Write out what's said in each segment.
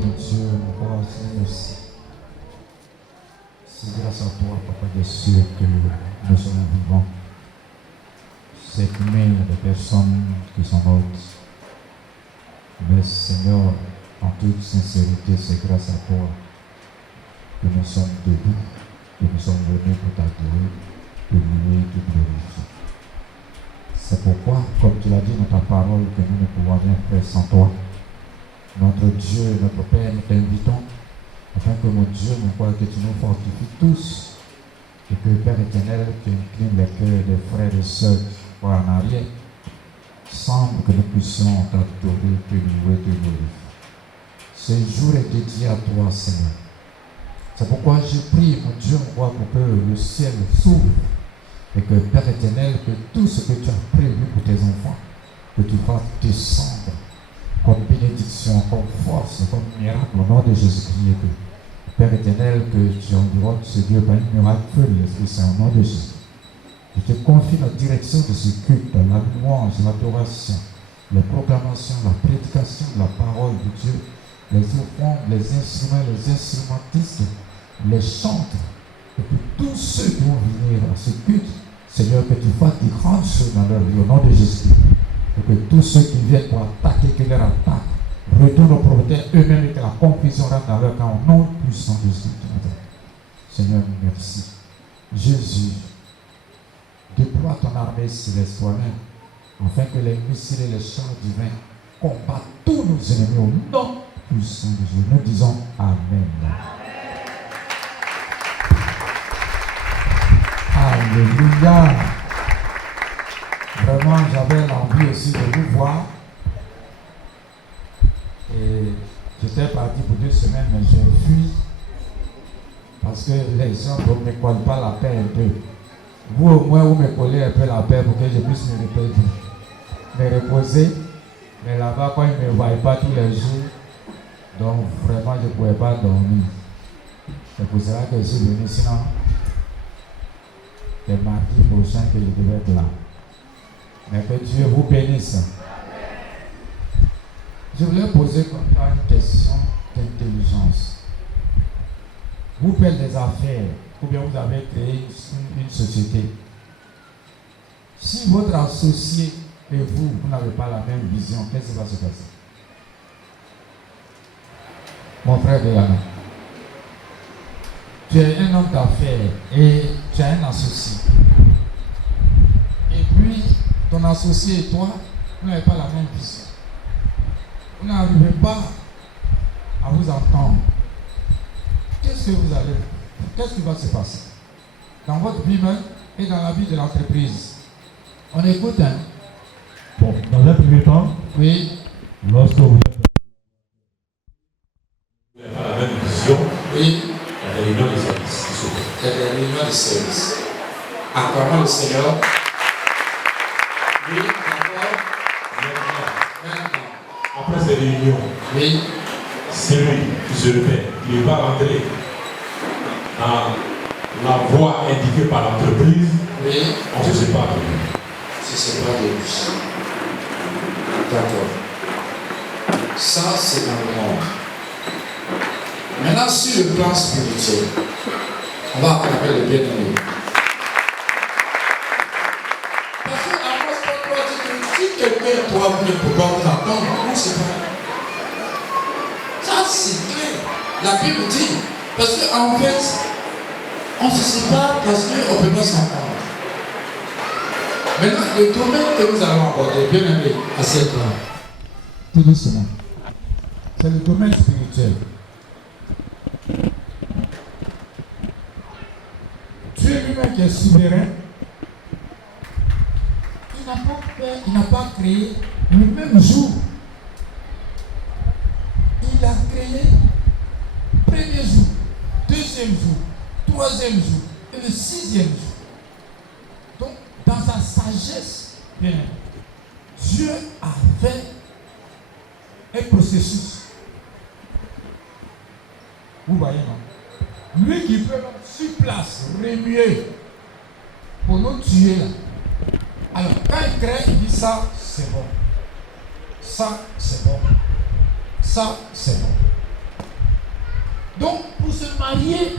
mon Dieu, mon roi, Seigneur, merci. C'est grâce à toi, Papa de cieux, que nous sommes vivants. C'est combien de personnes qui sont mortes. Mais Seigneur, en toute sincérité, c'est grâce à toi que nous sommes debout, que nous sommes venus pour t'adorer, pour louer, pour glorifier. C'est pourquoi, comme tu l'as dit dans ta parole, que nous ne pouvons rien faire sans toi. Notre Dieu, notre Père, nous t'invitons, afin que mon Dieu, mon Père, que tu nous fortifies tous, et que Père éternel, tu inclines les cœurs des frères et sœurs qui sont en arrière, semble que nous puissions t'adorer, te louer, te glorifier. Ce jour est dédié à toi, Seigneur. C'est pourquoi je prie, mon Dieu, mon roi, pour que le ciel s'ouvre et que, Père éternel, que tout ce que tu as prévu pour tes enfants, que tu fasses descendre comme bénédiction, comme force, comme miracle au nom de Jésus-Christ. Père éternel, que tu environnes ce Dieu par une miracle feu de l'Esprit Saint au nom de Jésus. Je te confie la direction de ce culte, la louange, l'adoration, les proclamations, la prédication de la parole de Dieu, les offrandes, les instruments, les instrumentistes, les chantres, et que tous ceux qui vont venir à ce culte, Seigneur, que tu fasses des grandes choses dans leur vie au nom de Jésus. Et que tous ceux qui viennent pour attaquer, que leur attaque retournent au prophète eux-mêmes et que la confusion rentre dans leur camp au nom puissant de Jésus. Seigneur, merci. Jésus, déploie ton armée céleste toi-même, afin que les missiles et les chars divins combattent tous nos ennemis au nom puissant de Jésus. Nous disons Amen. Alléluia. Vraiment, j'avais l'envie aussi de vous voir. Et j'étais parti pour 2 semaines, mais j'ai fui parce que les gens ne me collent pas la paix un peu. Vous au moins, vous me collez un peu la paix pour que je puisse me reposer. Mais là-bas, quand ils ne me voient pas tous les jours, donc vraiment, je ne pouvais pas dormir. C'est pour cela que je suis venu, sinon, le mardi prochain que je devais être là. Mais que Dieu vous bénisse. Je voulais poser comme ça une question d'intelligence. Vous faites des affaires, ou bien vous avez créé une société. Si votre associé et vous n'avez pas la même vision, qu'est-ce qui va se passer? Mon frère Béana, tu es un homme d'affaires et tu as un associé. Et puis, ton associé et toi, vous n'avez pas la même vision. Vous n'arrivez pas à vous entendre. Qu'est-ce que vous allez faire? Qu'est-ce qui va se passer dans votre vie même et dans la vie de l'entreprise? On écoute, hein? Bon, dans un premier temps, oui. Lorsque vous n'avez pas la même vision, oui. il y a des réunions de service qui s'ouvrent. Il y a des réunions de service. Acclamons le Seigneur. Oui, d'accord. Maintenant. Après ces réunions, Oui. celui qui se répète, il va rentrer dans la voie indiquée par l'entreprise. Oui. On se sépare de lui. Si c'est pas de lui. D'accord. Ça, c'est dans le monde. Maintenant, sur le plan spirituel, on va acclamer le bien-aimé. Parce que l'apôtre Paul dit que si quelqu'un doit venir pour pouvoir vous entendre, on ne sait pas. Ça, c'est clair. La Bible dit. Parce qu'en fait, on ne se sépare parce qu'on ne peut pas s'entendre. Maintenant, le domaine que nous allons aborder, bien aimé, à cette heure, tout doucement, c'est le domaine spirituel. Dieu lui-même qui est souverain, il n'a pas fait, il n'a pas créé le même jour. Il a créé premier jour, deuxième jour, troisième jour et le 6e jour. Donc, dans sa sagesse, bien, Dieu a fait un processus. Vous voyez, non? Lui qui peut sur place remuer pour nous tuer là. Alors, quand il crée, il dit ça, c'est bon. Ça, c'est bon. Ça, c'est bon. se marier,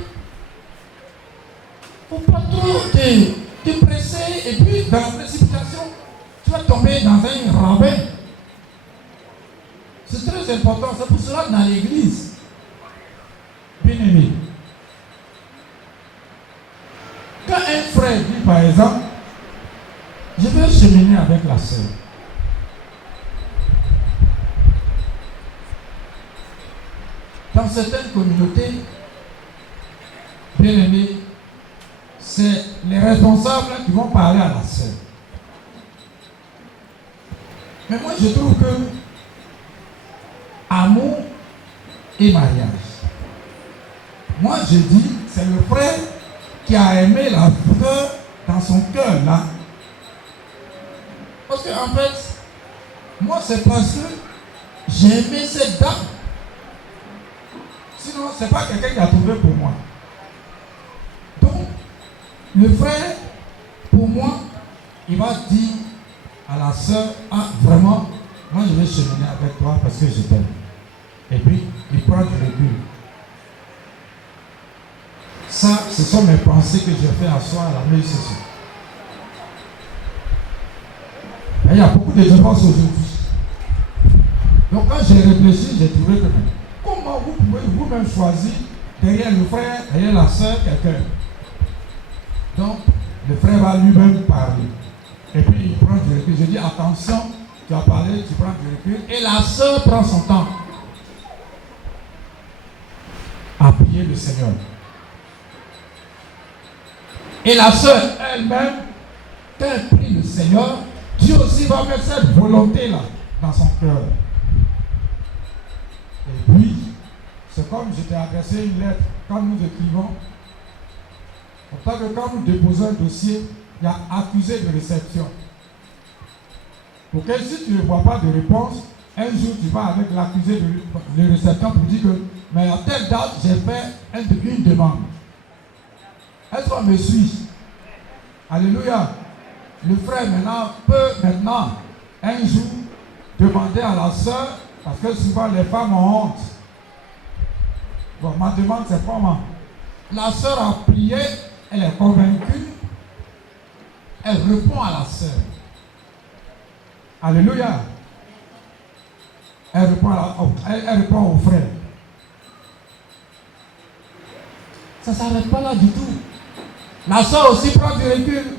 il ne faut pas trop te presser et puis dans la précipitation, tu vas tomber dans un ravin. C'est très important, c'est pour cela que dans l'église, bien aimé, quand un frère dit par exemple, je veux cheminer avec la sœur, dans certaines communautés, bien aimé, c'est les responsables qui vont parler à la sœur. Mais moi je trouve que amour et mariage, moi je dis, c'est le frère qui a aimé la sœur dans son cœur là. Parce qu'en fait, moi c'est parce que j'ai aimé cette dame. Sinon, ce n'est pas quelqu'un qui a trouvé pour moi. Donc, le frère, pour moi, il va dire à la sœur, ah vraiment, moi je vais cheminer avec toi parce que je t'aime. Et puis, il prend du recul. Ça, ce sont mes pensées que je fais asseoir à la maison ce soir. Il y a beaucoup de différences aujourd'hui. Donc quand j'ai réfléchi, j'ai trouvé que comment vous pouvez vous-même choisir derrière le frère, derrière la soeur, quelqu'un. Donc le frère va lui-même parler. Et puis il prend du recul. Je dis attention, tu as parlé, tu prends du recul. Et la soeur prend son temps à prier le Seigneur. Et la soeur elle-même, quand elle prie le Seigneur, Dieu aussi va mettre cette volonté-là dans son cœur. Et puis, c'est comme je t'ai adressé une lettre, quand nous écrivons, en tant que quand nous déposons un dossier, il y a accusé de réception. Pour que si tu ne vois pas de réponse, un jour tu vas avec l'accusé de réception pour dire que, mais à telle date, j'ai fait une demande. Est-ce qu'on me suit? Alléluia. Le frère maintenant peut un jour demander à la sœur, parce que souvent les femmes ont honte. Bon, ma demande c'est comment? La sœur a prié, elle est convaincue, elle répond à la sœur. Alléluia. Elle répond au frère. Ça ne s'arrête pas là du tout. La sœur aussi prend du recul.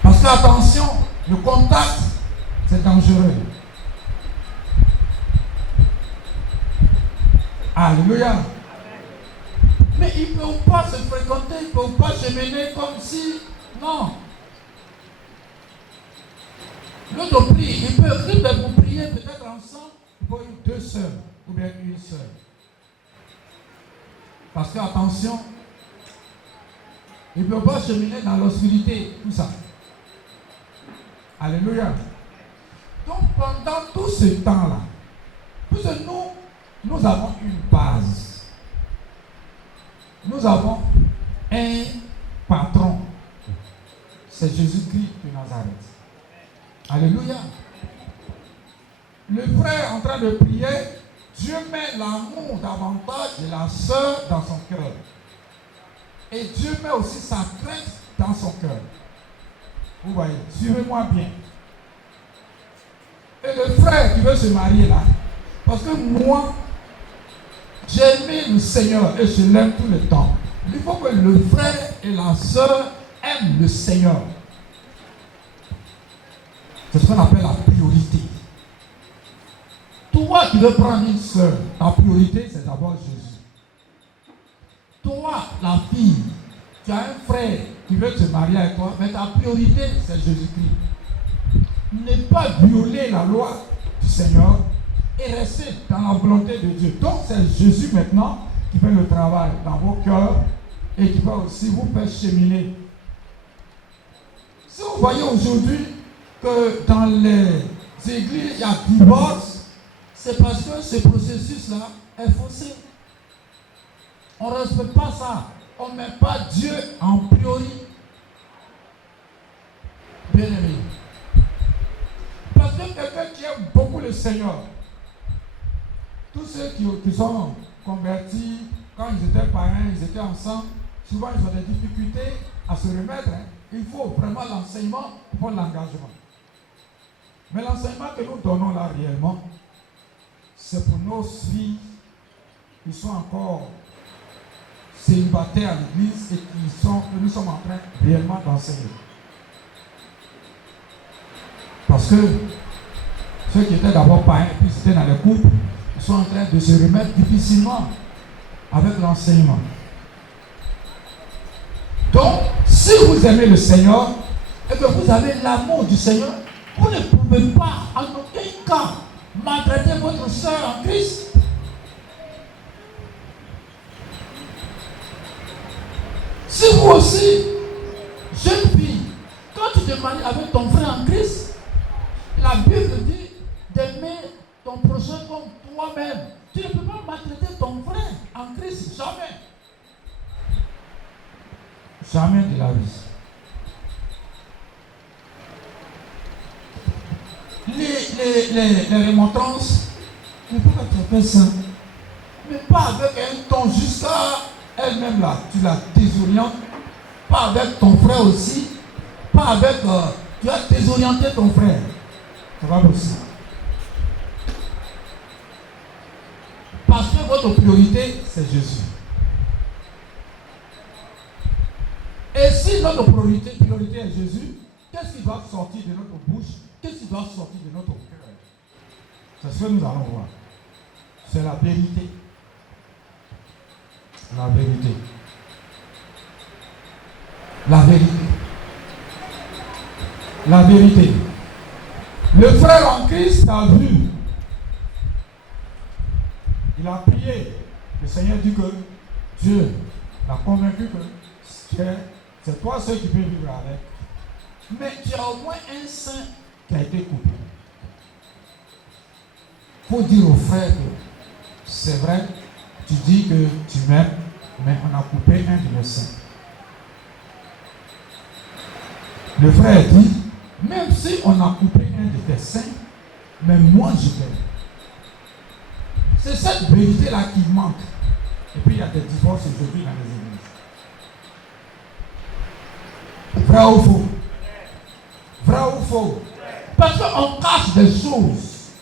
Parce que attention, le contact, c'est dangereux. Alléluia. Mais ils ne peuvent pas se fréquenter, ils ne peuvent pas cheminer comme si... Non. L'autre prie, il peut vous prier peut-être ensemble, il faut deux sœurs, ou bien une sœur. Parce que attention, ils ne peuvent pas cheminer dans l'obscurité, tout ça. Alléluia. Donc pendant tout ce temps-là, puisque nous avons une base. Nous avons un patron. C'est Jésus-Christ de Nazareth. Alléluia. Le frère en train de prier, Dieu met l'amour davantage de la sœur dans son cœur. Et Dieu met aussi sa crainte dans son cœur. Vous voyez, suivez-moi bien. Et le frère qui veut se marier là, parce que moi, j'ai aimé le Seigneur et je l'aime tout le temps. Il faut que le frère et la sœur aiment le Seigneur. C'est ce qu'on appelle la priorité. Toi qui veux prendre une sœur, ta priorité c'est d'abord Jésus. Toi, la fille, tu as un frère qui veut se marier avec toi, mais ta priorité c'est Jésus-Christ. Ne pas violer la loi du Seigneur et rester dans la volonté de Dieu. Donc c'est Jésus maintenant qui fait le travail dans vos cœurs et qui va aussi vous faire cheminer. Si vous voyez aujourd'hui que dans les églises il y a divorce, c'est parce que ce processus-là est faussé. On ne respecte pas ça. On ne met pas Dieu en priorité. Bien aimé. Parce que quelqu'un qui aime beaucoup le Seigneur, tous ceux qui sont convertis, quand ils étaient païens, ils étaient ensemble, souvent ils ont des difficultés à se remettre. Il faut vraiment l'enseignement pour l'engagement. Mais l'enseignement que nous donnons là réellement, c'est pour nos filles qui sont encore célibataires à l'église et que nous sommes en train réellement d'enseigner. Parce que ceux qui étaient d'abord païens puis étaient dans les couples, ils sont en train de se remettre difficilement avec l'enseignement. Donc, si vous aimez le Seigneur et que vous avez l'amour du Seigneur, vous ne pouvez pas en aucun cas maltraiter votre soeur en Christ. Si vous aussi, jeune fille, quand tu te maries avec ton frère en Christ, la Bible dit d'aimer ton prochain comme toi-même. Tu ne peux pas maltraiter ton frère en Christ, jamais. Jamais de la vie. Les remontrances, ne peuvent pas faire ça. Mais pas avec un ton jusqu'à elle-même là. Tu la désorientes. Pas avec ton frère aussi. Pas avec. Tu as désorienté ton frère. C'est pas possible. Parce que votre priorité, c'est Jésus. Et si notre priorité est Jésus, qu'est-ce qui doit sortir de notre bouche? Qu'est-ce qui doit sortir de notre cœur? C'est ce que nous allons voir. C'est la vérité. La vérité. La vérité. La vérité. Le frère en Christ a vu. Il a prié. Le Seigneur dit que Dieu l'a convaincu que c'est toi seul qui peux vivre avec. Mais tu as au moins un sein qui a été coupé. Il faut dire au frère que c'est vrai, tu dis que tu m'aimes, mais on a coupé un de mes seins. Le frère dit, même si on a coupé un de tes seins, mais moi je t'aime. C'est cette vérité-là qui manque. Et puis il y a des divorces aujourd'hui dans les églises. Vrai ou faux? Vrai ou faux? Parce qu'on cache des choses.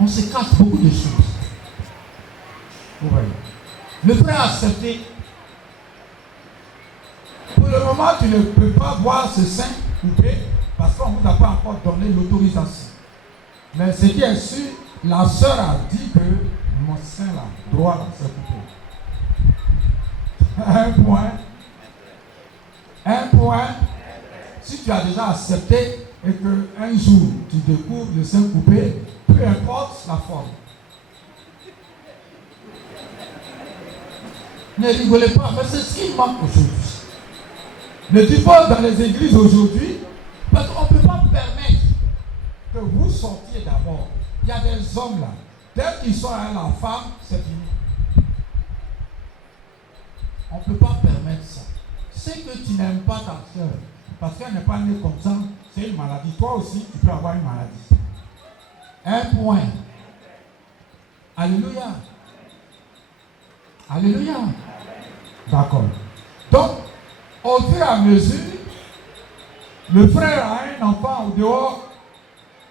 On se cache beaucoup de choses. Vous voyez. Le frère a accepté. Pour le moment, tu ne peux pas voir ce sein coupé parce qu'on ne vous a pas encore donné l'autorisation. Mais ce qui est sûr, la sœur a dit que mon sein là, droit là, s'est coupé. Un point. Un point. Si tu as déjà accepté et qu'un jour tu découvres le sein coupé, peu importe la forme. Ne rigolez pas, mais c'est ce qui manque aujourd'hui. Le divorce dans les églises aujourd'hui, parce qu'on ne peut pas permettre que vous sortiez d'abord. Il y a des hommes là, dès qu'ils sont à la femme, c'est fini. On ne peut pas permettre ça. C'est que tu n'aimes pas ta soeur, parce qu'elle n'est pas née comme ça, c'est une maladie. Toi aussi, tu peux avoir une maladie. Un point. Alléluia. Alléluia. D'accord. Donc, au fur et à mesure, le frère a un enfant au dehors.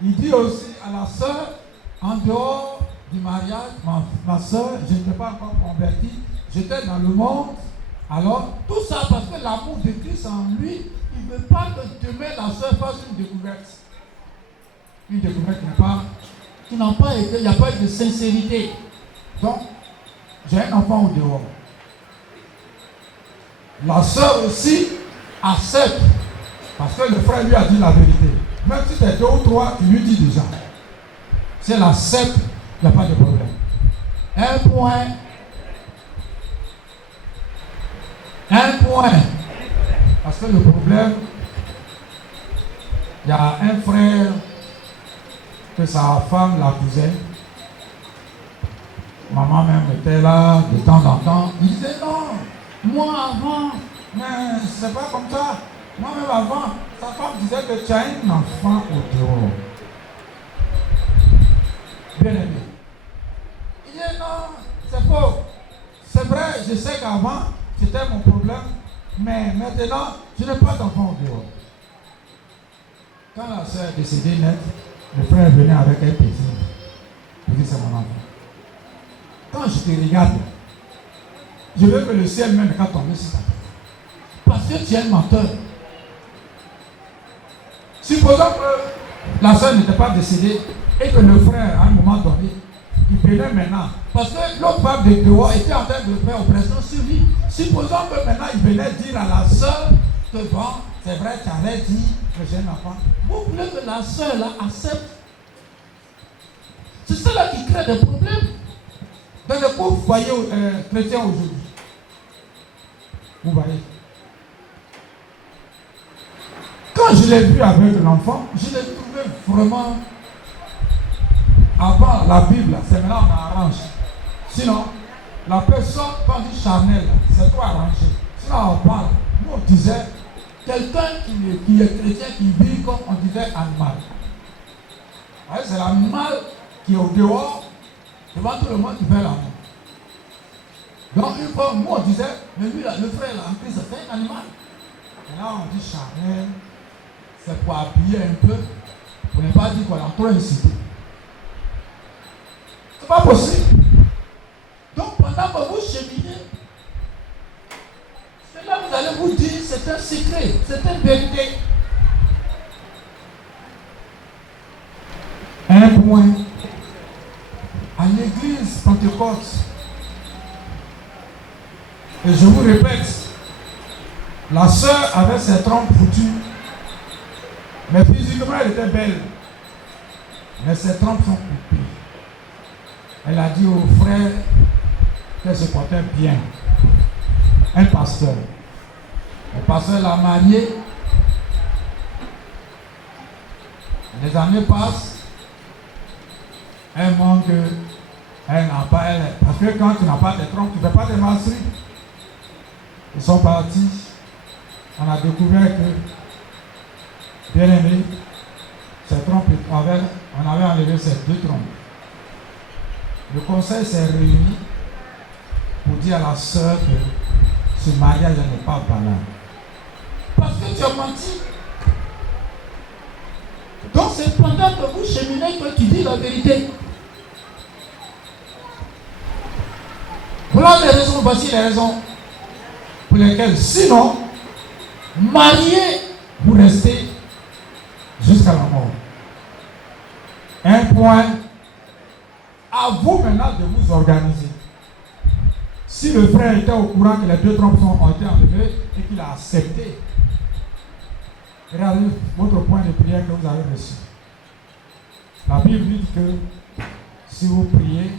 Il dit aussi à la sœur, en dehors du mariage, ma sœur, je n'étais pas encore convertie, j'étais dans le monde. Alors, tout ça parce que l'amour de Christ en lui, il ne veut pas que demain la sœur fasse une découverte. Une découverte qui n'a pas été, il n'y a pas eu de sincérité. Donc, j'ai un enfant au dehors. La sœur aussi accepte, parce que le frère lui a dit la vérité. Même si c'est 2 ou 3, tu lui dis déjà. Si elle accepte, il n'y a pas de problème. Un point. Un point. Parce que le problème, il y a un frère que sa femme l'accusait. Maman même était là de temps en temps. Il disait non, moi avant, mais c'est pas comme ça. Moi-même avant, sa femme disait que tu as un enfant au dehors. avant, c'était mon problème, mais maintenant, je n'ai pas d'enfant au dehors. Quand la soeur est décédée net, le frère venait avec un petit. Il dit, c'est mon enfant. Quand je te regarde, je veux que le ciel même quand tomber sur ta tête. Parce que tu es un menteur. Supposons que la soeur n'était pas décédée et que le frère, à un moment donné, il venait maintenant. Parce que l'autre femme de dehors était en train de faire oppression sur lui. Supposons que maintenant il venait dire à la soeur que bon, c'est vrai, tu avais dit que j'ai un enfant. Vous voulez que la soeur là accepte? C'est cela qui crée des problèmes dans le pauvre foyer chrétien aujourd'hui. Vous voyez? Quand je l'ai vu avec l'enfant, je l'ai trouvé vraiment. Avant la Bible, c'est maintenant on arrange. Sinon, la personne, quand on dit charnel, c'est trop arrangé. Sinon, on parle. Nous, on disait, quelqu'un qui est chrétien, qui vit comme on disait animal. C'est l'animal qui est au dehors, devant tout le monde qui fait l'amour. Donc, une fois, nous, on disait, mais lui, le frère, là, en plus, c'est un animal. Et là, on dit charnel, c'est pour habiller un peu, pour ne pas dire qu'on a trop incité. C'est pas possible. Donc pendant que vous cheminez, c'est là que vous allez vous dire c'est un secret, c'est une vérité. Un point. À l'église Pentecôte, et je vous répète, la sœur avait ses trompes foutues, mais physiquement elle était belle, mais ses trompes sont coupées. Elle a dit au frère qu'elle se portait bien. Un pasteur. Le pasteur l'a mariée. Les années passent. Elle manque. Elle n'a pas. Parce que quand tu n'as pas de trompes, tu ne fais pas de masserie. Ils sont partis. On a découvert que, bien aimé, ces trompes, on avait enlevé ces deux trompes. Le conseil s'est réuni pour dire à la sœur que ce mariage n'est pas banal. Parce que tu as menti. Donc c'est pendant que vous cheminez que tu dis la vérité. Voilà les raisons, voici les raisons pour lesquelles, sinon, marié, vous restez jusqu'à la mort. Un point. À vous maintenant de vous organiser. Si le frère était au courant que les deux trompes ont été enlevées et qu'il a accepté, regardez votre point de prière que vous avez reçu. La Bible dit que si vous priez,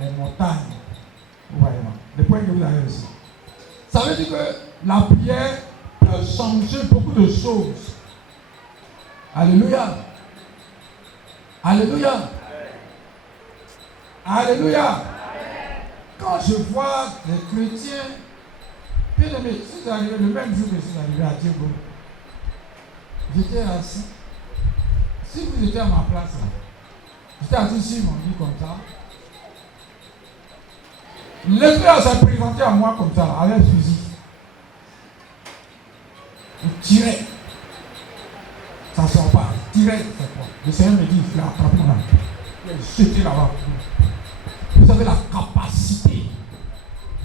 les montagnes, vous voyez, le point que vous avez reçu. Ça veut dire que la prière peut changer beaucoup de choses. Alléluia. Alléluia. Alléluia. Quand je vois les chrétiens, bien aimé, si c'est arrivé le même jour que c'est arrivé à Diego, j'étais assis. Si vous étiez à ma place là, j'étais assis sur mon lit comme ça. Le frère s'est présenté à moi comme ça, avec un fusil. Il tirait. Ça ne sort pas. Il tirait, c'est quoi? Le Seigneur me dit, il a attrapé mon âme. Il a jeté là-bas. Vous avez la capacité,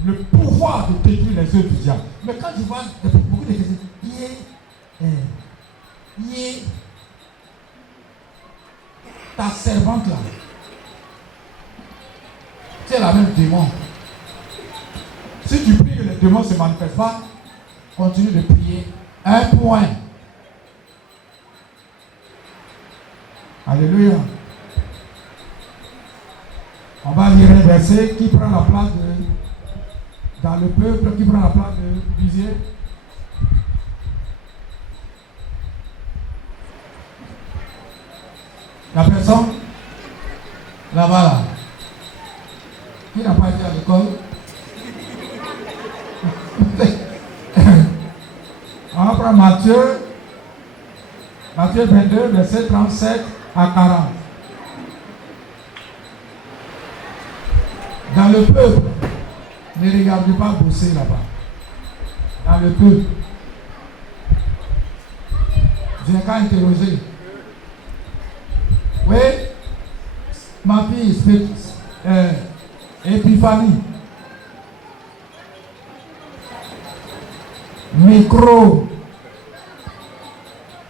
le pouvoir de détruire les œuvres du diable. Mais quand je vois beaucoup de chrétiens, ta servante là, c'est la même démon. Si tu pries que les démons ne se manifestent pas, continue de prier. Un point. Alléluia. On va lire un verset qui prend la place dans le peuple, qui prend la place de Visier. La personne, là-bas, là, qui n'a pas été à l'école. On va prendre Matthieu 22, verset 37 à 40. Dans le peuple, Ne regardez pas bosser là-bas. Dans le peu. Je n'ai qu'à interroger. Oui, ma fille, Épiphanie. Micro.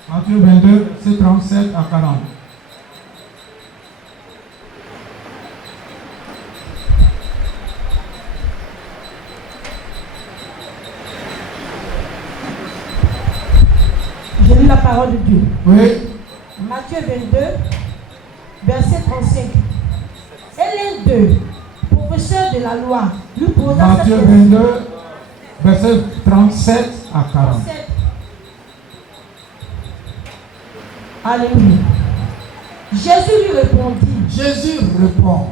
Matthieu 22, c'est 37 à 40. Je lis la parole de Dieu. Oui. Matthieu 22, verset 35. Et l'un d'eux, professeur de la loi, lui posa Matthieu cette 22, verset 37 à 40. Alléluia. Jésus lui répondit. Jésus répond.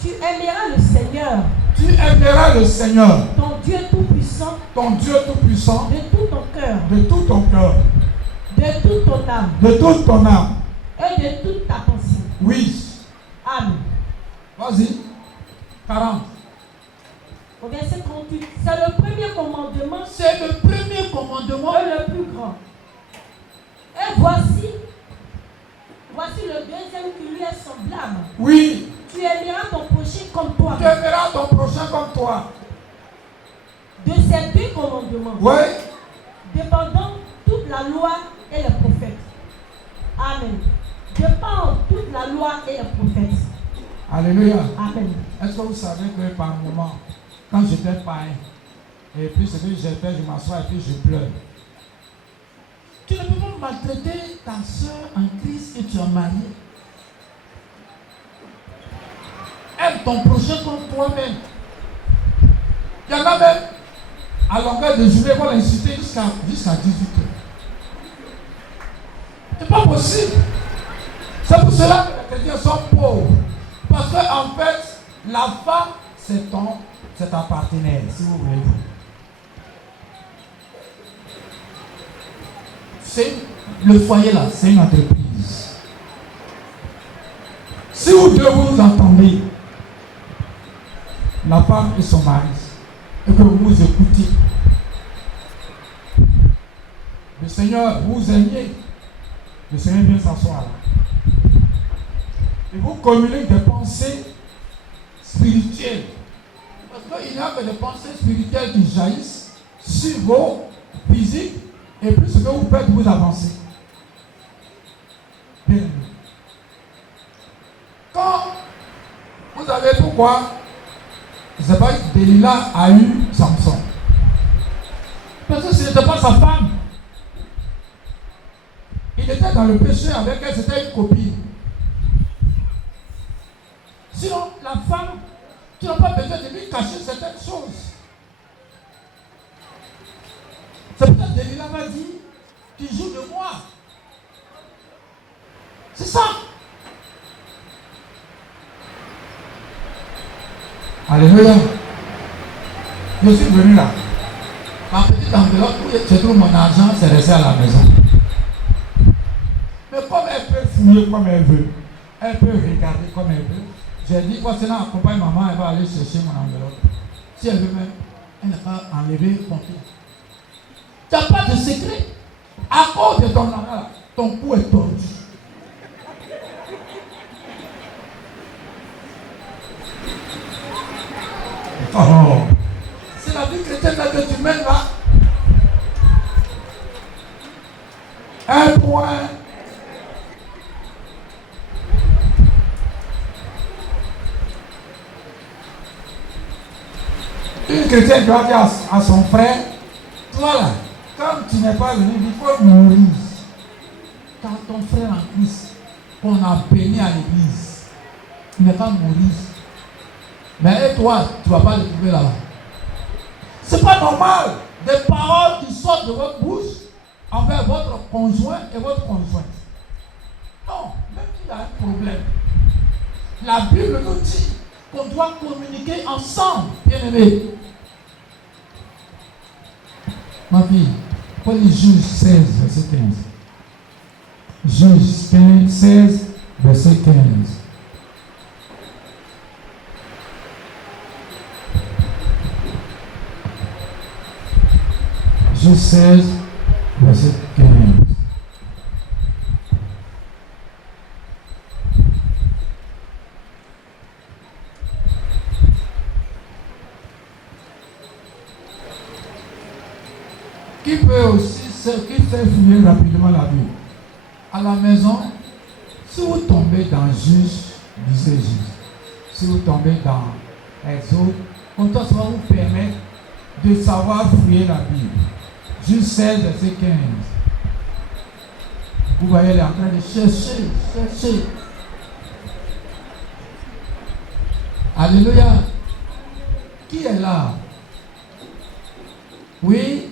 Tu aimeras le Seigneur. Tu aimeras le Seigneur, Ton Dieu tout-puissant. ton Dieu tout-puissant, De tout ton cœur. de tout ton cœur, De toute ton âme. de toute ton âme. Et de toute ta pensée. Oui. Amen. Vas-y. 40. Au verset 38. C'est le premier commandement. C'est le premier commandement. Et le plus grand. Et voici le deuxième qui lui est semblable. Oui. Tu aimeras ton prochain comme toi. Tu aimeras ton prochain comme toi. De ces deux commandements Oui. dépendant toute la loi et les prophètes. Amen. Dépend toute la loi et les prophètes. Alléluia. Amen. Est-ce que vous savez que par moment, quand j'étais païen, et puis ce que j'ai fait, je m'assois et puis je pleure. Tu ne peux pas maltraiter ta soeur en Christ et tu es marié. Aime ton prochain comme toi-même. Il y en a même, à longueur de journée, vont l'inciter jusqu'à 18h. C'est pas possible. C'est pour cela que les chrétiens sont pauvres. Parce qu'en fait, la femme, c'est ta partenaire, si vous voulez. C'est le foyer là, c'est une entreprise. Si vous deux vous entendez, la femme et son mari, et que vous vous écoutez, le Seigneur vous aimez, le Seigneur vient s'asseoir là. Et vous communiquez des pensées spirituelles. Parce qu'il n'y a que des pensées spirituelles qui jaillissent sur vos physiques et plus ce que vous faites, vous avancez. Bien aimé. Quand vous savez pourquoi, je ne sais pas, Delilah a eu Samson. Parce que ce n'était pas sa femme. Il était dans le péché avec elle, c'était une copine. Sinon, la femme, tu n'as pas besoin de lui cacher certaines choses. C'est pour ça que Delilah m'a dit, tu joues de moi. C'est ça. Alléluia. Je suis venu là. Ma petite enveloppe où je trouve mon argent, c'est resté à la maison. Mais comme elle peut fouiller comme elle veut, elle peut regarder comme elle veut, j'ai dit, moi, sinon, accompagne maman, elle va aller chercher mon enveloppe. Si elle veut même, elle n'a pas enlevé ton pied. Tu n'as pas de secret. À cause de ton argent, ton cou est tordu. Oh. C'est la vie chrétienne que tu mènes là. Un point. Une chrétienne qui va dire à son frère, toi là, comme tu n'es pas venu, il faut mourir. Car ton frère en Christ, qu'on a béni à l'église, il n'est pas mourir. Mais et toi, tu ne vas pas le trouver là-bas. C'est pas normal. Des paroles qui sortent de votre bouche envers votre conjoint et votre conjointe. Non, même s'il y a un problème. La Bible nous dit qu'on doit communiquer ensemble, bien-aimés. Ma fille, prenez Juge 16, verset 15. Juge 16, verset 15. Juge 16, verset 15. Qui peut aussi, qui fait fouiller rapidement la Bible? À la maison, si vous tombez dans Juge, lisez Juge. Si vous tombez dans Exode, comme ça va vous permettre de savoir fouiller la Bible. Juge 16, verset 15. Vous voyez, elle est en train de chercher. Alléluia. Qui est là? Oui.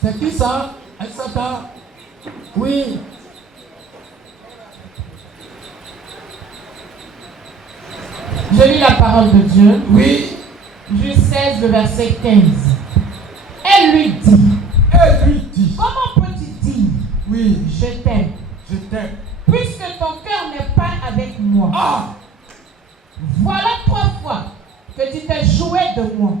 C'est qui ça? Aïssata? Oui. Je lis la parole de Dieu. Oui. Juge 16, le verset 15. Elle lui dit, comment peux-tu dire, oui, je t'aime, puisque ton cœur n'est pas avec moi? Ah! Voilà 3 fois que tu t'es joué de moi,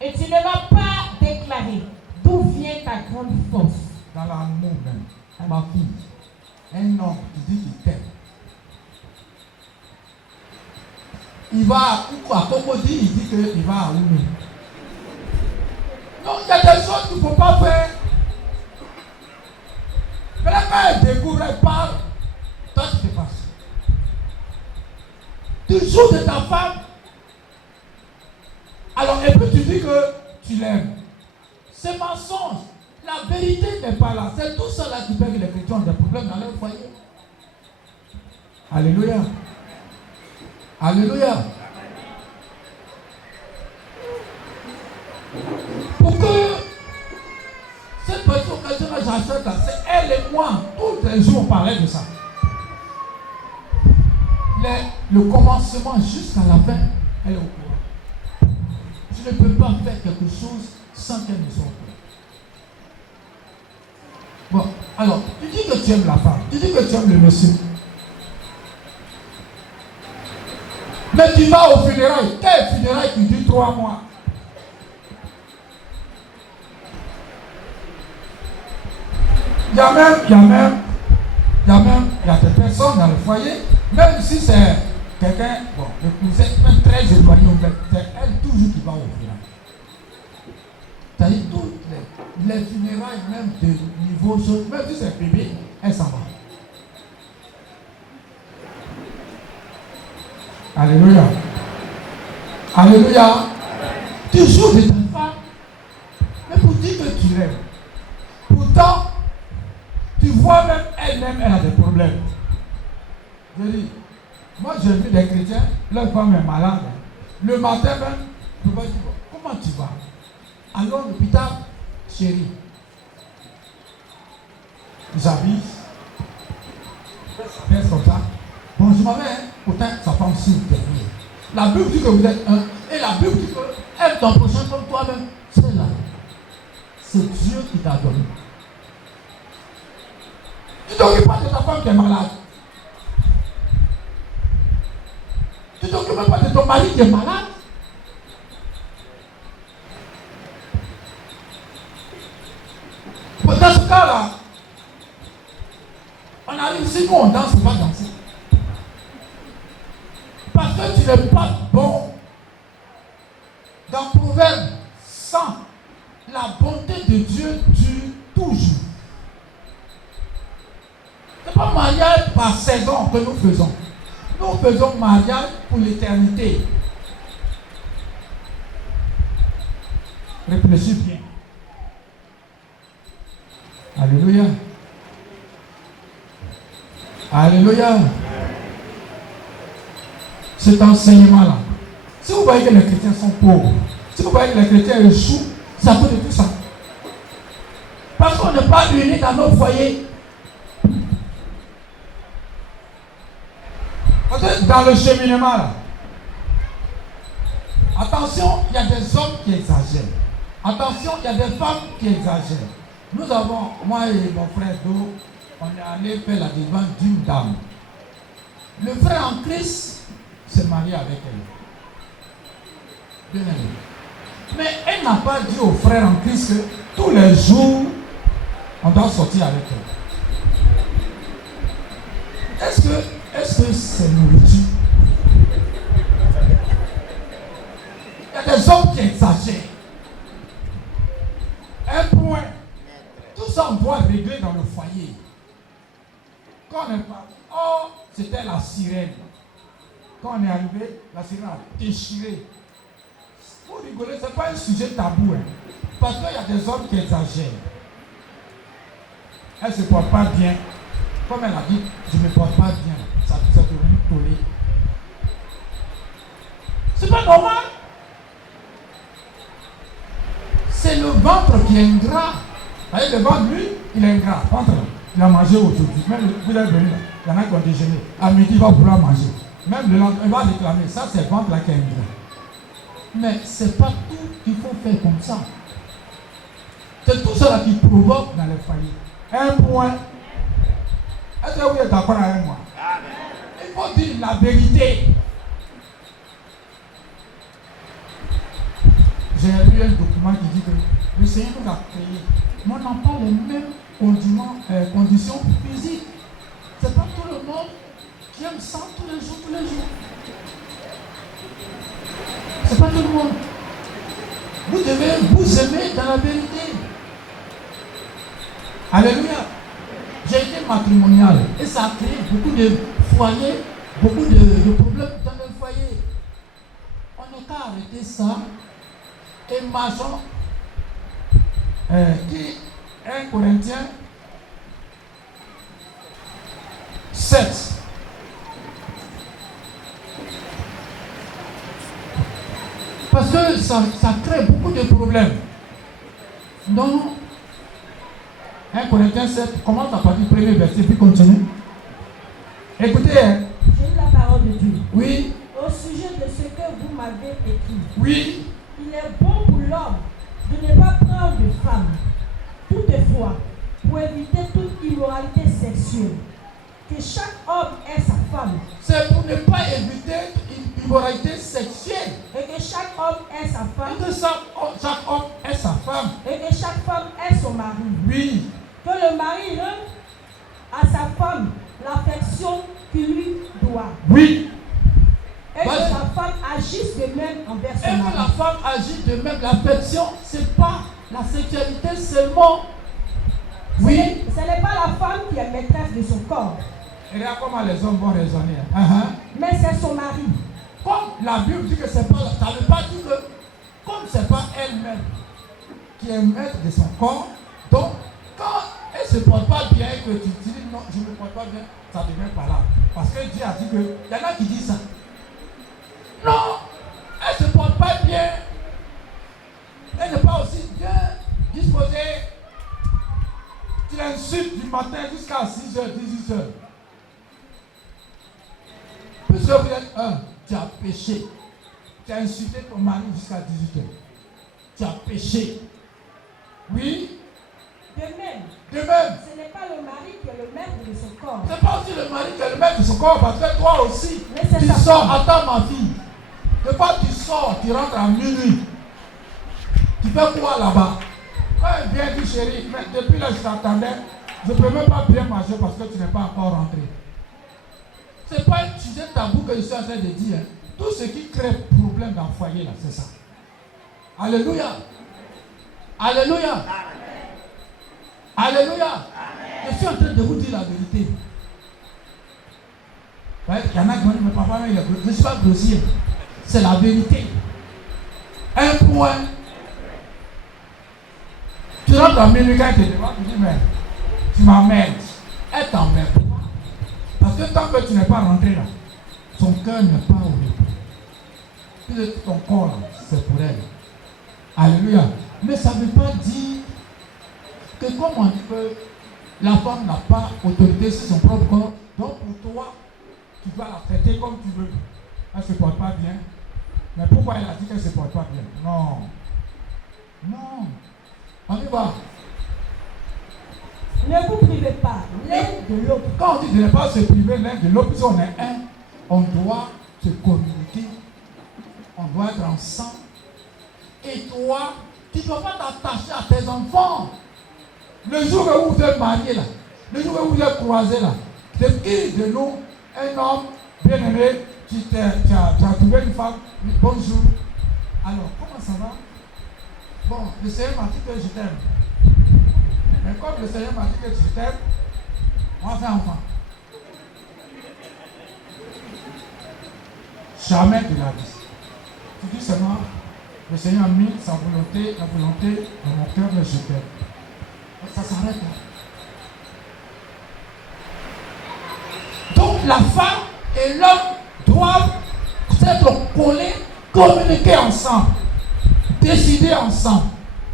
et tu ne m'as pas déclaré d'où vient ta grande force. Dans l'amour même, ma fille, un homme qui dit qu'il t'aime. Il va à Cocody, il dit qu'il va à Oumé. Non, il y a des choses qu'il ne faut pas faire. Mais là, quand elle découvre, elle parle, toi tu te passes. Tu joues de ta femme. Alors, et puis tu dis que tu l'aimes. C'est mensonge. La vérité n'est pas là. C'est tout ça là qui fait que les chrétiens ont des problèmes dans leur foyer. Alléluia. Alléluia. Pour que cette personne que j'achète là, c'est elle et moi. Tous les jours on parlait de ça. Le commencement jusqu'à la fin, elle est au courant. Je ne peux pas faire quelque chose sans qu'elle ne soit au courant. Bon, alors, tu dis que tu aimes la femme, tu dis que tu aimes le monsieur. Mais tu vas au funérailles. Quel funérailles qui dure 3 mois? Il y a des personnes dans le foyer, même si c'est quelqu'un, bon, le cousin, même très éloigné, c'est elle toujours qui va au funérailles. C'est-à-dire toutes les funérailles, même de niveau chose, même si c'est bébé, elle s'en va. Alléluia. Alléluia. Tu joues de ta femme, mais pour dire que tu l'aimes. Pourtant, tu vois même elle-même, elle a des problèmes. Je dis, moi j'ai vu des chrétiens, leur femme est malade. Le matin même, je vais dire, comment tu vas? Allons à l'hôpital, chérie. J'habite. Reste comme ça. Bon, je m'avais, pourtant, sa femme aussi derrière. La Bible dit que vous êtes un. Et la Bible dit que aime ton prochain comme toi-même. C'est là. C'est Dieu qui t'a donné. Tu ne t'occupes pas de ta femme qui est malade. Tu ne t'occupes pas de ton mari qui est malade. Dans ce cas-là, on arrive ici, nous on danse, on va danser. Parce que tu n'es pas bon. Dans Proverbe 100, la bonté de Dieu dure toujours. Ce n'est pas mariage par saison que nous faisons. Nous faisons mariage pour l'éternité. Réfléchis bien. Alléluia. Alléluia. Cet enseignement-là. Si vous voyez que les chrétiens sont pauvres, si vous voyez que les chrétiens échouent, c'est à cause de tout ça. Parce qu'on n'est pas unis dans nos foyers. Dans le cheminement là. Attention, il y a des hommes qui exagèrent. Attention, il y a des femmes qui exagèrent. Nous avons, moi et mon frère Do, on est allé faire la délivrance d'une dame. Le frère en Christ s'est marié avec elle. Bien aimé. Mais elle n'a pas dit aux frères en Christ que tous les jours, on doit sortir avec elle. Est-ce que c'est nourriture? Il y a des hommes qui exagèrent. Un point. Tout ça, on doit régler dans le foyer. Quand on est parti, oh, c'était la sirène. Quand on est arrivé, la sirène a déchiré. Vous rigolez, ce n'est pas un sujet tabou. Hein. Parce qu'il y a des hommes qui exagèrent. Elle ne se porte pas bien. Comme elle a dit, je ne me porte pas bien. Ça devient tollé. C'est pas normal. C'est le ventre qui est ingrat. Vous voyez, le ventre, lui, il est ingrat. Il a mangé aujourd'hui. Même vous êtes venu là. Il y en a qui ont déjeuné. À midi, il va vouloir manger. Même le lendemain, il va réclamer. Ça, c'est le ventre là qui est ingrat. Mais ce n'est pas tout qu'il faut faire comme ça. C'est tout cela qui provoque dans les foyers. Un point. Est-ce que vous êtes d'accord avec moi? Il faut dire la vérité. J'ai lu un document qui dit que le Seigneur nous a créé. Mais on n'a pas les mêmes conditions physiques. Ce n'est pas tout le monde qui aime ça tous les jours. C'est pas tout le monde. Vous devez vous aimer dans la vérité. Alléluia. J'ai été matrimonial et ça a créé beaucoup de foyers, beaucoup de problèmes dans le foyer. On n'a qu'à arrêter ça et marchons. Qui 1 Corinthiens 7. Parce que ça crée beaucoup de problèmes. Donc, 1 Corinthiens 7, commence à partir du premier verset, puis continue. Écoutez. J'ai lu la parole de Dieu. Oui. Au sujet de ce que vous m'avez écrit. Oui. Il est bon pour l'homme de ne pas prendre de femme. Toutefois, pour éviter toute immoralité sexuelle, que chaque homme ait sa femme. C'est pour ne pas éviter une immoralité sexuelle. Et que chaque homme ait sa femme. Et que chaque homme ait sa femme. Et que chaque femme ait son mari. Oui. Que le mari rende à sa femme l'affection qu'il lui doit. Oui. Et que la femme agisse de même envers son mari. Et que la femme agisse de même. L'affection, ce n'est pas la sexualité seulement. Oui. Ce n'est pas la femme qui est maîtresse de son corps. Et regarde comment les hommes vont raisonner. Mais c'est son mari. Comme la Bible dit que c'est pas, ça ne veut pas dire que comme ce n'est pas elle-même qui est maître de son corps, donc quand elle ne se porte pas bien et que tu dis non, je ne me porte pas bien, ça devient pas là. Parce que Dieu a dit que, il y en a qui disent ça. Non, elle ne se porte pas bien. Elle n'est pas aussi bien disposée. Tu l'insultes du matin jusqu'à 6h, 18h. Puisque vous êtes tu as péché. Tu as insulté ton mari jusqu'à 18h. Tu as péché. Oui. De même. De même. Ce n'est pas le mari qui est le maître de son corps. Ce n'est pas aussi le mari qui est le maître de son corps, parce que toi aussi, tu ça sors. Attends ma fille. Des fois tu sors, tu rentres à minuit. Tu fais quoi là-bas? Quand elle vient dire chérie, mais depuis là je t'attendais, je ne peux même pas bien manger parce que tu n'es pas encore rentré. Ce n'est pas un sujet tabou que je suis en train de dire. Hein. Tout ce qui crée problème dans le foyer là, c'est ça. Alléluia. Alléluia. Alléluia. Je suis en train de vous dire la vérité. Il y en a qui vont dire, mais papa, je ne suis pas grossier. C'est la vérité. Un point. Tu rentres en minuit quand tu te vois, tu dis, mais tu m'emmènes. Elle t'emmène. Parce que tant que tu n'es pas rentré là, son cœur n'est pas au repos. Puis ton corps là, c'est pour elle. Alléluia. Mais ça ne veut pas dire que comme on dit que la femme n'a pas autorité sur son propre corps, donc pour toi, tu dois la traiter comme tu veux. Elle ne se porte pas bien. Mais pourquoi elle a dit qu'elle ne se porte pas bien? Non. Non. On y va. Ne vous privez pas l'un de l'autre. Quand on dit de ne pas se priver l'un de l'autre, puisqu'on est un, on doit se communiquer. On doit être ensemble. Et toi, tu ne dois pas t'attacher à tes enfants. Le jour où vous êtes mariés là, le jour où vous êtes croisés là, c'est qui de nous, un homme bien-aimé, tu as trouvé une femme, bonjour. Alors, comment ça va? Bon, le Seigneur m'a dit que je t'aime. Mais comme le Seigneur m'a dit que je t'aime, on va faire enfant. Jamais de la vie. Tu dis seulement, le Seigneur a mis sa volonté, la volonté dans mon cœur de je t'aime. Ça s'arrête là. Donc la femme et l'homme doivent s'être collés, communiquer ensemble, décider ensemble.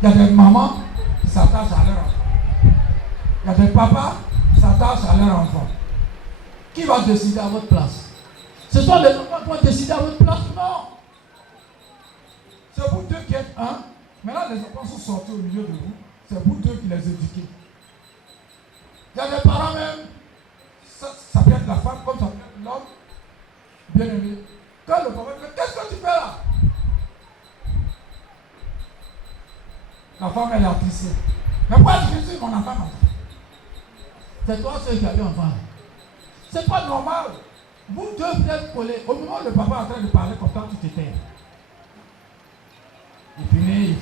Il y a des mamans qui s'attachent à leur enfant. Il y a des papas qui s'attachent à leur enfant. Qui va décider à votre place? Ce sont les enfants qui vont décider à votre place? Non. C'est vous deux qui êtes un. Maintenant, les enfants sont sortis au milieu de vous. C'est vous deux qui les éduquez. Il y a des parents même, ça peut être la femme comme ça peut être l'homme, bien aimé. Quand le papa dit, qu'est-ce que tu fais là? La femme elle est attissée. Mais pourquoi tu dis mon enfant? C'est toi celui qui a eu enfant. C'est pas normal. Vous deux vous êtes collés. Au moment où le papa est en train de parler comme ça, tu t'étais. Il finit.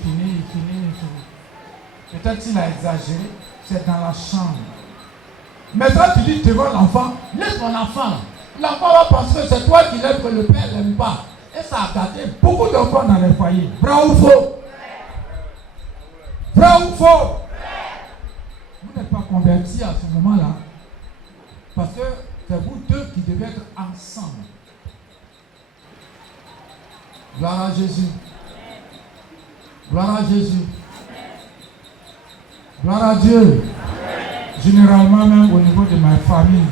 Peut-être qu'il a exagéré, c'est dans la chambre. Mais quand tu dis devant l'enfant, laisse mon enfant là. L'enfant va penser que c'est toi qui l'aimes, que le père ne l'aime pas. Et ça a gâté beaucoup d'enfants dans les foyers. Vrai ou faux? Vrai ou faux? Vous n'êtes pas convertis à ce moment-là. Parce que c'est vous deux qui devez être ensemble. Gloire à Jésus. Gloire à Jésus. Gloire à Dieu. Généralement, même au niveau de ma famille,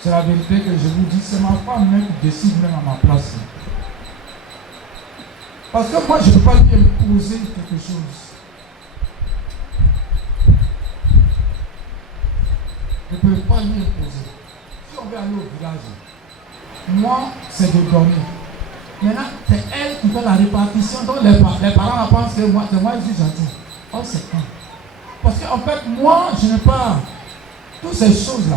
c'est la vérité que je vous dis, c'est ma femme même qui décide même à ma place. Parce que moi, je ne peux pas lui imposer quelque chose. Je ne peux pas lui imposer. Si on veut aller au village, moi, c'est de dormir. Maintenant, c'est elle qui fait la répartition. Donc les parents pensent que moi, c'est moi qui suis gentil. Oh, c'est quand? Parce qu'en fait, moi, je n'ai pas toutes ces choses-là.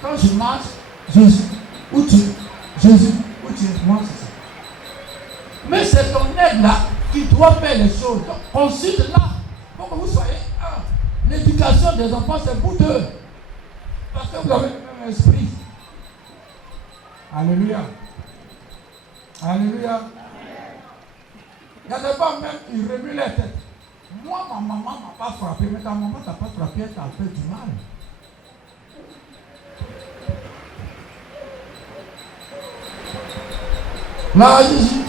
Quand je marche, Jésus, où tu es? Jésus, où tu es? Moi, c'est ça. Mais c'est ton aide-là qui doit faire les choses. Donc, consulte-là pour que vous soyez un. L'éducation des enfants, c'est vous deux. Parce que vous avez le même esprit. Alléluia. Alléluia. Il y a des femmes même qui remuent les têtes. Moi, ma maman ne m'a pas frappé, mais ta maman ne t'a pas frappé, elle t'a fait du mal. Là, Jésus,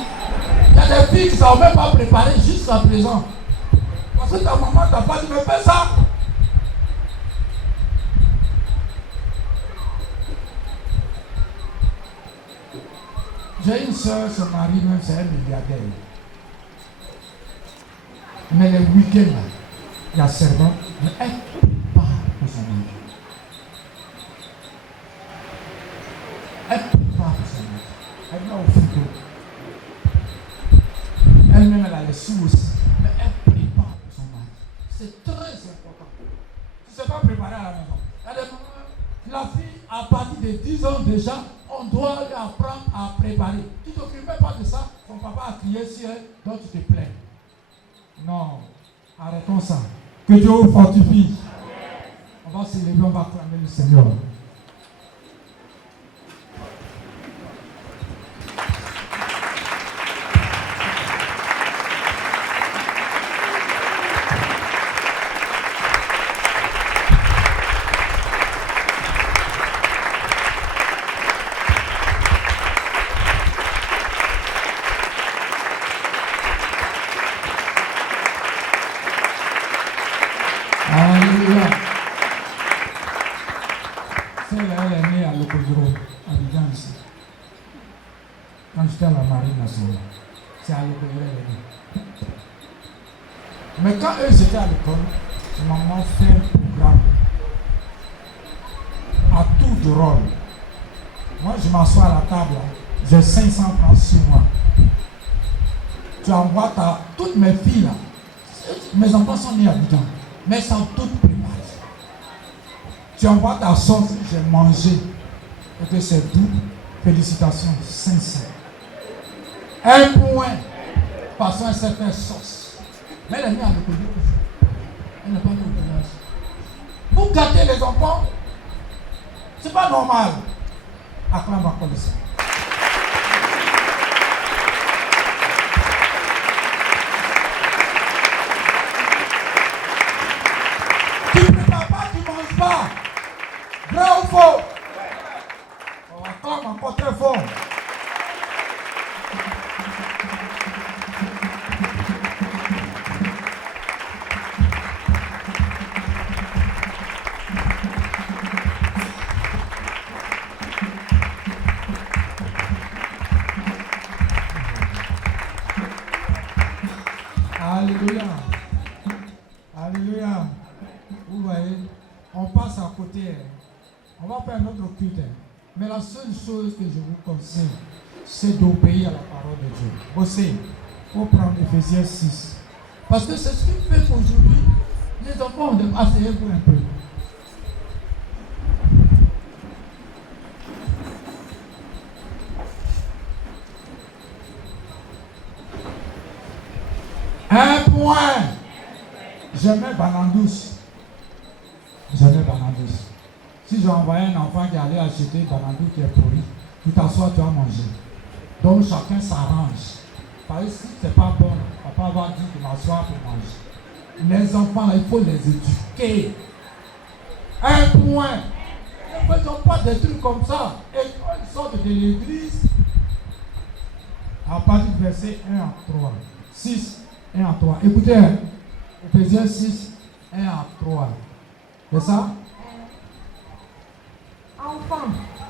il y a des filles qui ne savent même pas préparer jusqu'à présent. Parce que ta maman ne t'a pas dit, mais fais ça. J'ai une soeur, son mari même, c'est un milliardaire. Mais les week-ends, là, il y a servant, mais elle prépare pour son mari. Elle prépare pour son mari. Elle met au frigo. Elle-même, elle a les sous aussi. Mais elle prépare pour son mari. C'est très important. Tu ne sais pas préparer à la maison. Il y a des moments, la fille, à partir de 10 ans déjà, on doit lui apprendre à préparer. Tu ne t'occupes pas de ça. Son papa a crié sur elle, donc tu te plains. Non, arrêtons ça. Que Dieu vous fortifie. On va se lever, on va acclamer le Seigneur. Alléluia. Celle-là, elle est née à Locodro, à Abidjan ici. Quand j'étais à la marine nationale, c'est à Locodro, elle est née. Mais quand eux étaient à l'école, maman fait un programme à tour de rôle. Moi, je m'assois à la table, j'ai 500 francs sur moi. tu envoies toutes mes filles là. Mes enfants sont nés à Abidjan, mais elles sont toutes préparées. Tu envoies ta sauce, j'ai mangé. Et que c'est doux. Félicitations, sincères. Un point, passons à certaine sauce. Mais elle est née à l'école. Elle n'est pas née au village. Vous gâtez les enfants, c'est pas normal. Acclame encore le Seigneur. Tu ne prépares pas, tu ne manges pas. Vrai ou faux? On acclame encore très fort. Alléluia. Alléluia. Vous voyez, on passe à côté. On va faire notre culte. Mais la seule chose que je vous conseille, c'est d'obéir à la parole de Dieu. Bossez. Il faut prendre Ephésiens 6. Parce que c'est ce qui fait qu'aujourd'hui, les enfants ont asseyez-vous un peu. Un point. J'aimais Banandous. J'aimais Banandous. Si j'envoyais un enfant qui allait acheter Banandous qui est pourri, tu t'assois, tu vas manger. Donc chacun s'arrange. Parce que si ce n'est pas bon, papa va dire de m'asseoir pour manger. Les enfants, là, il faut les éduquer. Un point. Ne faisons pas des trucs comme ça. Et quand ils sortent de l'église, à partir du verset 1 à 3, 6, 1 à 3. Écoutez, Ephésiens 6, 1 à 3. C'est ça?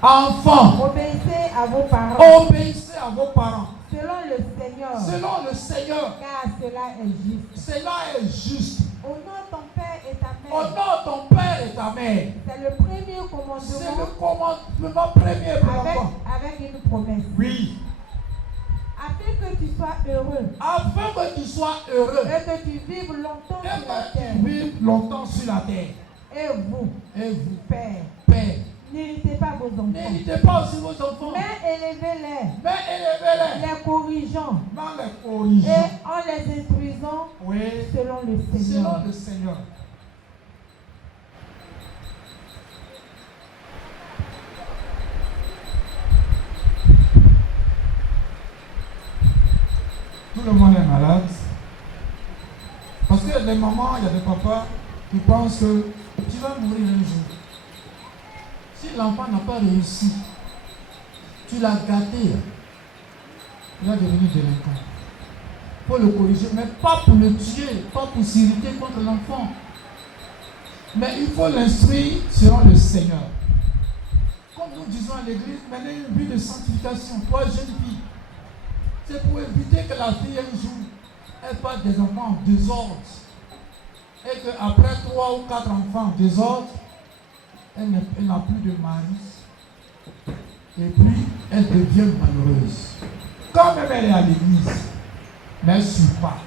Enfants, obéissez à vos parents. Obéissez à vos parents. Selon le Seigneur. Selon le Seigneur. Car cela est juste. Cela est juste. Honore ton père et ta mère. Honore ton père et ta mère. C'est le premier commandement. C'est le commandement premier pour l'enfant. Avec une promesse. Oui. Afin que tu sois heureux. Afin que tu sois heureux. Et que tu vives longtemps sur la terre. Longtemps sur la terre. Et vous, Père. N'héritez pas vos enfants. N'héritez pas aussi vos enfants. Mais élevez-les. Les corrigeant. Et en les instruisant. Oui. Selon le Seigneur. Selon le Seigneur. Tout le monde est malade. Parce qu'il y a des mamans, il y a des papas qui pensent que tu vas mourir un jour. Si l'enfant n'a pas réussi, tu l'as gâté, il va devenir délinquant. Il faut le corriger, mais pas pour le tuer, pas pour s'irriter contre l'enfant. Mais il faut l'instruire selon le Seigneur. Comme nous disons à l'église, menez une vie de sanctification, toi jeune fille. C'est pour éviter que la fille un jour, elle fasse des enfants en désordre. Et qu'après 3 ou 4 enfants en désordre, elle n'a plus de mari. Et puis, elle devient malheureuse. Quand même elle est à l'église, mais elle ne suit pas.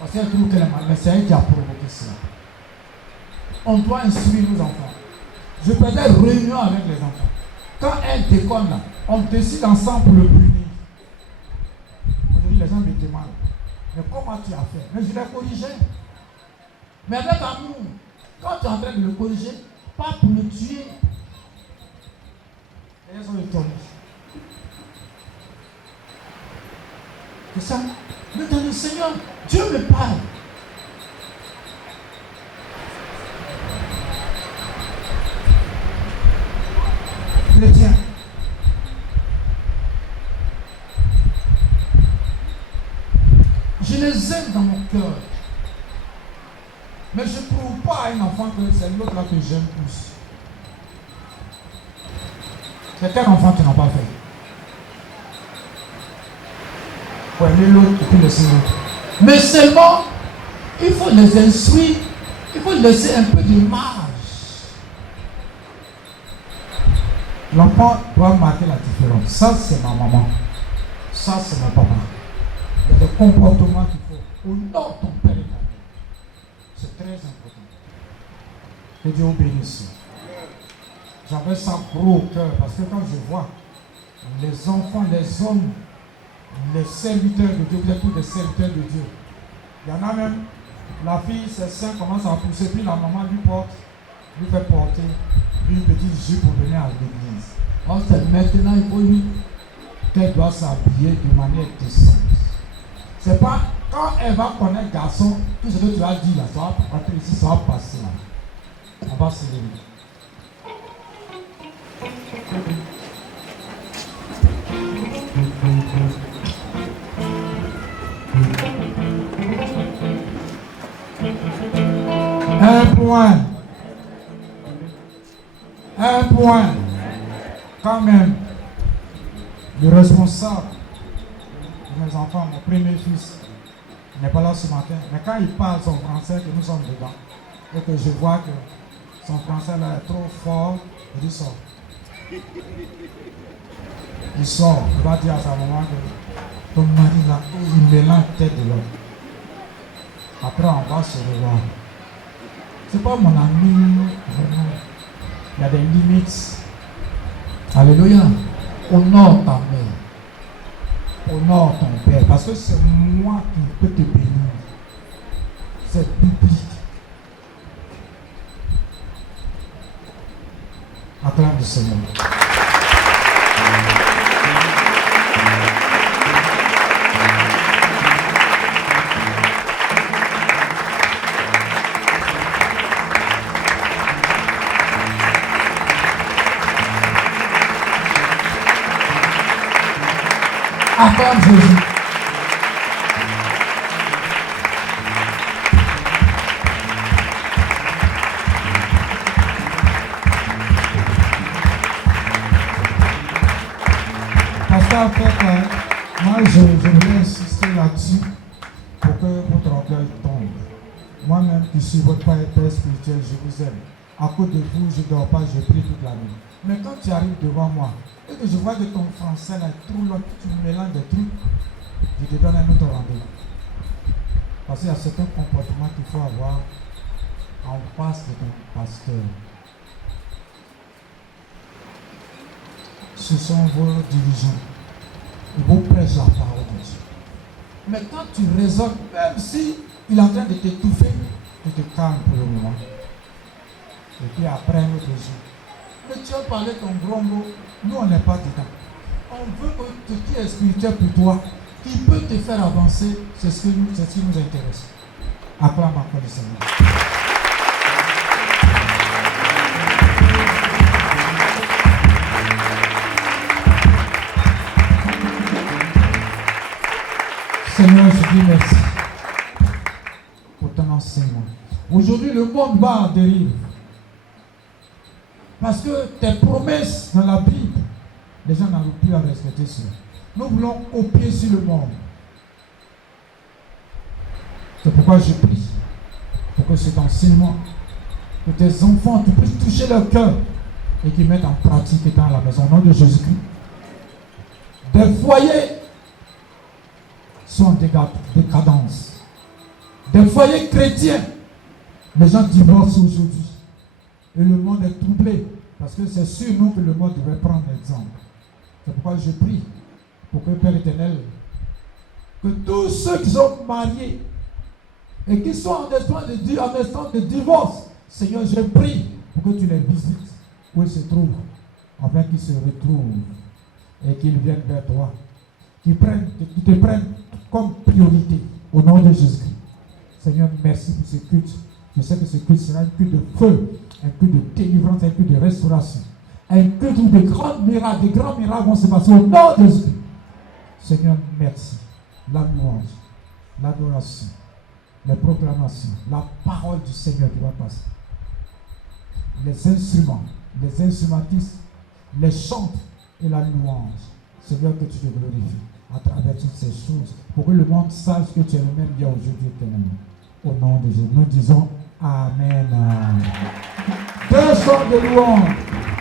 Parce qu'elle trouve qu'elle est malheureuse. Mais c'est elle qui a provoqué cela. On doit instruire nos enfants. Je faisais réunion avec les enfants. Quand elle déconne là, on décide ensemble pour le punir. Aujourd'hui, les gens me demandent, mais comment tu as fait? Mais je l'ai corrigé. Mais avec amour, quand tu es en train de le corriger, pas pour le tuer. Et elles sont étonnées. C'est ça. Mais dans le Seigneur, Dieu me parle. Chrétien. Je les aime dans mon cœur. Mais je ne trouve pas à un enfant que c'est l'autre là que j'aime plus. C'est quel enfant tu n'as pas fait? Pour aimer l'autre et puis laisser l'autre. Mais seulement, il faut les instruire, il faut laisser un peu de marge. L'enfant doit marquer la différence. Ça, c'est ma maman. Ça, c'est mon papa. Il y a des comportements qu'il faut. Honore ton père et ta mère. C'est très important. Que Dieu vous bénisse. J'avais ça gros au cœur parce que quand je vois les enfants, les hommes, les serviteurs de Dieu, vous êtes tous des serviteurs de Dieu. Il y en a même, la fille, ses seins commencent à pousser, puis la maman lui fait porter une petite jupe pour venir à l'église. Or, c'est maintenant, il faut qu'elle doit s'habiller de manière décente. C'est pas quand elle va connaître garçon, tout ce que tu as dit là, ça va rentrer ici, ça va passer là. On va se lever. Un point. Quand même, le responsable de mes enfants, mon premier fils, n'est pas là ce matin. Mais quand il parle son français, que nous sommes dedans, et que je vois que son français là est trop fort, il sort. Il sort, il va dire à sa maman que ton mari là, il mélange tête de l'autre. Après, on va se revoir. C'est pas mon ami, vraiment. Il y a des limites. Alléluia. Honore ta mère. Honore ton père. Parce que c'est moi qui peux te bénir. C'est biblique. Acclame le Seigneur. Acclame Jésus. Pasteur, en fait, moi je voulais insister là-dessus pour que votre orgueil tombe. Moi-même qui suis votre père spirituel, je vous aime. À cause de vous, je ne dors pas, je prie toute la nuit. Mais quand tu arrives devant moi, et que je vois que ton français là est trop long, tu mélanges des trucs, je te donne un autre rendez-vous. Parce qu'il y a certains comportements qu'il faut avoir en face de ton pasteur. Ce sont vos dirigeants. Ils vous prêchent la parole de Dieu. Mais quand tu raisonnes, même si il est en train de t'étouffer, tu te calmes pour le moment. Et puis après un autre jour. Mais tu as parlé ton gros mot, nous on n'est pas dedans. On veut que ce qui est spirituel pour toi, qui peut te faire avancer, c'est ce qui nous intéresse. Acclame encore le Seigneur. Seigneur, je dis merci pour ton enseignement. Aujourd'hui, le monde va en dérive. Parce que tes promesses dans la Bible, les gens n'arrivent plus à respecter cela. Nous voulons copier sur le monde. C'est pourquoi je prie pour que cet enseignement, que tes enfants, tu puisses toucher leur cœur et qu'ils mettent en pratique dans la maison. Au nom de Jésus-Christ. Des foyers sont en décadence. Des foyers chrétiens, les gens divorcent aujourd'hui. Et le monde est troublé. Parce que c'est sur nous que le monde devrait prendre l'exemple. C'est pourquoi je prie pour que Père éternel, que tous ceux qui sont mariés et qui sont en instant de divorce, Seigneur, je prie pour que tu les visites où ils se trouvent, afin qu'ils se retrouvent et qu'ils viennent vers toi. Qu'ils te prennent comme priorité au nom de Jésus-Christ. Seigneur, merci pour ce culte. Je sais que ce culte sera un culte de feu, un culte de délivrance, un culte de restauration. Un culte où de grands miracles vont se passer au nom de Jésus. Seigneur, merci. La louange, l'adoration, les proclamations, la parole du Seigneur qui va passer. Les instruments, les instrumentistes, les chants et la louange. Seigneur, que tu te glorifies à travers toutes ces choses pour que le monde sache que tu es le même Dieu aujourd'hui éternellement. Au nom de Jésus, nous disons Amen. Deux chants de louange.